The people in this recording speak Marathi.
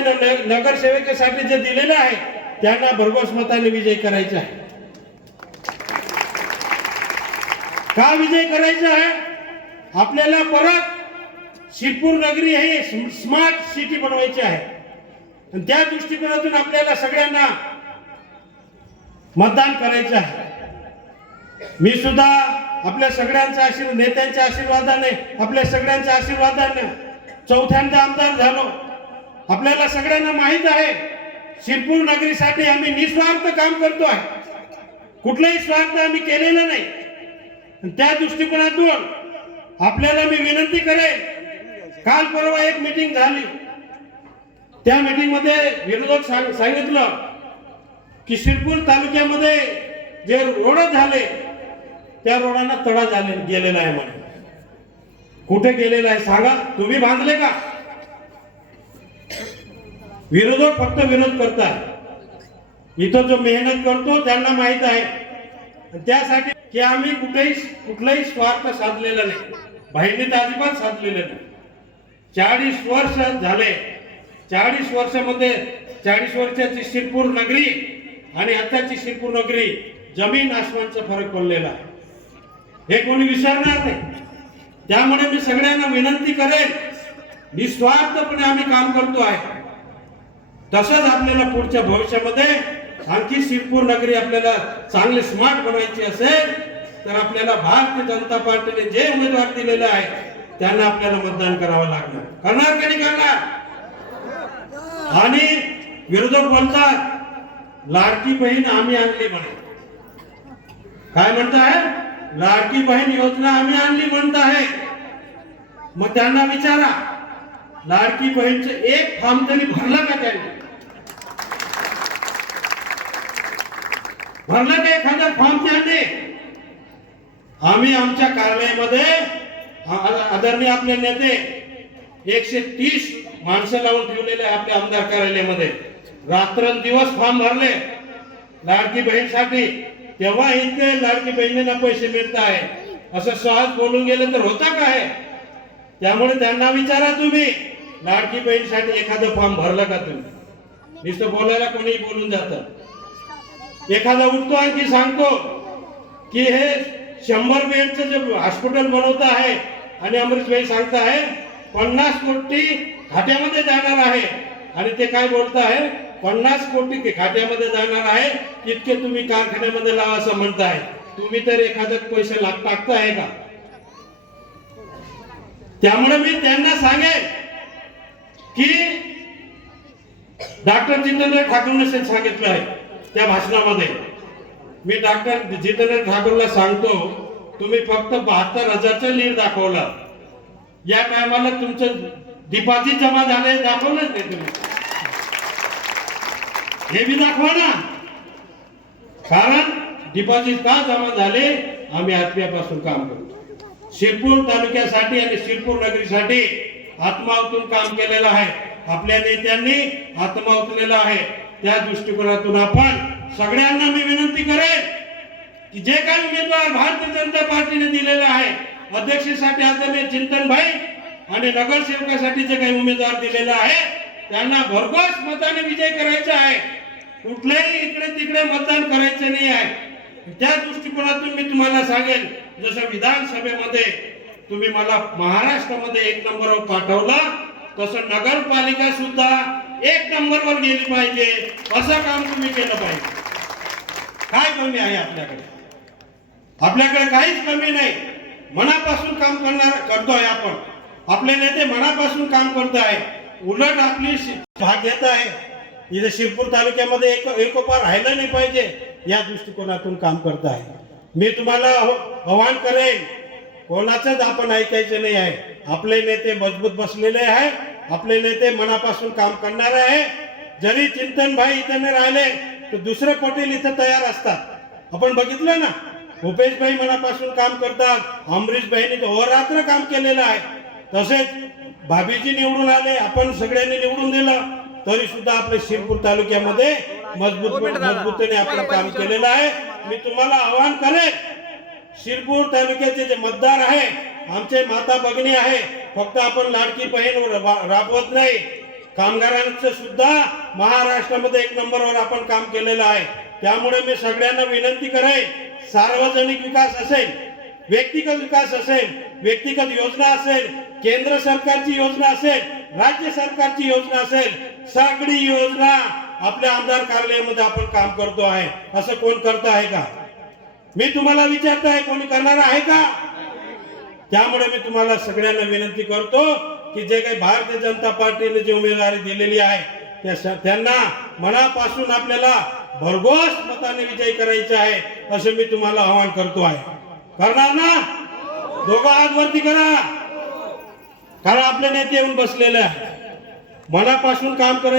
मध्ये नगरसेवकेसाठी नगरसेवकासाठी जे दिलेलं आहे त्यांना भरघोस मताने विजय करायचा आहे. का विजय करायचा आहे? आपल्याला परत शिरपूर नगरी हे स्मार्ट सिटी बनवायची आहे. त्या दृष्टिकोनातून आपल्याला सगळ्यांना मतदान करायचं आहे. मी सुद्धा आपल्या सगळ्यांच्या आशीर्वाद नेत्यांच्या आशीर्वादाने आपल्या सगळ्यांच्या आशीर्वादाने चौथ्यांदा आमदार झालो. आपल्याला सगळ्यांना माहीत आहे शिरपूर नगरीसाठी आम्ही निस्वार्थ काम करतो आहे. कुठलाही स्वार्थ आम्ही केलेला नाही. त्या दृष्टिकोनातून आपल्याला मी विनंती करेन काल परवा एक मीटिंग झाली. त्या मीटिंगमध्ये विरोधक सांग- सांगितलं की शिरपूर तालुक्यामध्ये जे रोड झाले त्या रोडांना तडा झाले गेलेला आहे म्हणे कुठे गेलेला आहे सांगा. तुम्ही बांधले का? विरोधक फक्त विरोध करतात. इथं जो मेहनत करतो त्यांना माहीत आहे. त्यासाठी की आम्ही कुठेही कुठलाही स्वार्थ साधलेला नाही. बहिणी तर अजिबात साधलेलं नाही. चाळीस वर्ष झाले. चाळीस वर्षामध्ये चाळीस वर्षाची शिरपूर नगरी आणि आताची शिरपूर नगरी जमीन आसमानचा फरक पडलेला आहे. हे कोणी विसरणार नाही. त्यामुळे मी सगळ्यांना विनंती करेन निस्वार्थपणे आम्ही काम करतो आहे. तसंच आपल्याला पुढच्या भविष्यामध्ये आणखी शिरपूर नगरी आपल्याला चांगली स्मार्ट बनवायची असेल तर आपल्याला भारतीय जनता पार्टीने जे उमेदवार दिलेले आहे त्यांना आपल्याला मतदान करावं लागणार. करणार का नाही करणार? आणि विरोधक बोलतात लाडकी बहीण आम्ही आणली म्हणे. काय म्हणताय? लाडकी बहीण योजना आम्ही आणली म्हणत आहे. मग त्यांना विचारा लाडकी बहीणचं एक फॉर्म तरी भरला का त्यांनी? भरलं का एखादा फॉर्म त्यांनी आम्ही आमच्या कार्यालयामध्ये आ- आदरणीय आपले नेते एकशे तीस माणसं लावून ठेवलेले आपल्या आमदार कार्यालयामध्ये. रात्रंदिवस फॉर्म भरले. लाडकी बहीणसाठी तेव्हा इथे लाडकी बहिणींना पैसे मिळत आहे. असं सहज बोलून गेलं तर होता काय? त्यामुळे त्यांना विचारा तुम्ही लाडकी बहीणसाठी एखादं फॉर्म भरलं का तुम्ही? नुसतं बोलायला कोणी बोलून जातं. एखादा उठतो आणखी सांगतो की हे शंभर बेडचं जे हॉस्पिटल बनवत आहे आणि अमरीशभाई सांगत आहे पन्नास कोटी खात्यामध्ये जाणार आहे. आणि ते काय बोलत आहे पन्नास कोटी खात्यामध्ये जाणार आहे इतके तुम्ही कारखान्यामध्ये लावा असं म्हणताय. तुम्ही तर एखाद्यात पैसे लाग टाकताय का? त्यामुळे मी त्यांना सांगेन की डॉक्टर जितेंद्र ठाकूरने सांगितलं आहे. त्या भाषणामध्ये. मी डॉक्टर जितेंद्र ठाकूरला सांगतो तुम्ही फक्त बहात्तर हजारचं लीड दाखवलं. या टायमाला तुमचं डिपॉझिट जमा झाले दाखवलंच नाही तुम्ही. हे बी दाखवा ना. कारण डिपॉझिट का जमा झाले आम्ही आत्म्यापासून काम करतो. शिरपूर तालुक्यासाठी आणि शिरपूर नगरीसाठी आत्मावतून काम केलेलं आहे. आपल्या नेत्यांनी आत्मावतलेलं आहे. त्या दृष्टिकोनातून आपण सगळ्यांना मी विनंती करेन की जे काही उमेदवार भारतीय जनता पार्टीने दिलेले आहे अध्यक्षासाठी आदरणीय चिंतन भाई आणि नगरसेवकासाठी जे काही उमेदवार दिलेले आहे त्यांना भरघोस मताने विजय करायचा आहे. कुठल्याही इकडे तिकडे मतदान करायचं नाही आहे. त्या दृष्टिकोनातून मी तुम्हाला सांगेन जसं विधानसभेमध्ये तुम्ही मला महाराष्ट्रामध्ये एक नंबरवर पाठवला तसं नगरपालिका सुद्धा एक नंबरवर गेली पाहिजे. असं काम तुम्ही केलं पाहिजे. काय कमी आहे आपल्याकडे? आपल्याकडे काहीच कमी नाही. मनापासून काम करणार करतोय आपण. आपले नेते मनापासून काम करत आहे. उलट आपली भाग घेत आहे. इथे शिरपूर तालुक्यामध्ये एक एकोपा राहिला नाही पाहिजे. या दृष्टिकोनातून काम करत आहे. मी तुम्हाला आव्हान करेन कोणाचंच आपण ऐकायचं नाही आहे. आपले नेते मजबूत बसलेले आहे आपले नेते मनापासून काम करणारे आहे. जरी चिंतन भाई इथे नाही राहिले तर दुसरे पटेल इथं तयार असतात. आपण बघितलं ना भूपेश भाई मनापासून काम करतात अमरीश भाईंनी तर अहोरात्र काम केलेलं आहे. तसेच भाभीजी निवडून आले आपण सगळ्यांनी निवडून दिलं तरी सुद्धा आपल्या शिरपूर तालुक्यामध्ये मजबूत मजबूतीने आपलं काम केलेलं आहे. मी तुम्हाला आवाहन करेन शिरपूर तालुक्याचे जे मतदार आहे आमचे माता बघणे आहे. फक्त आपण लाडकी बहीण राबवत नाही. कामगारांचं सुद्धा महाराष्ट्रामध्ये एक नंबरवर आपण काम केलेलं आहे. त्यामुळे मी सगळ्यांना विनंती करेन सार्वजनिक विकास असेल व्यक्तिगत विकास असेल व्यक्तिगत योजना असेल केंद्र सरकारची योजना असेल राज्य सरकारची योजना असेल सगळी योजना आपल्या आमदार कार्यालयामध्ये आपण काम करतो आहे. असं कोण करत आहे का? मी तुम्हाला विचारत आहे कोणी करणार आहे का? त्यामुळे मी तुम्हाला सगळ्यांना विनंती करतो की जे काही भारतीय जनता पार्टीने जी उमेदवारी दिलेली आहे त्यांना मनापासून आपल्याला भरघोस मताने विजयी करायचे आहे असं मी तुम्हाला आवाहन करतो आहे. करणार ना? दोघं हात वरती करा. कारण आपले नेते येऊन बसलेले आहे. मनापासून काम करायचं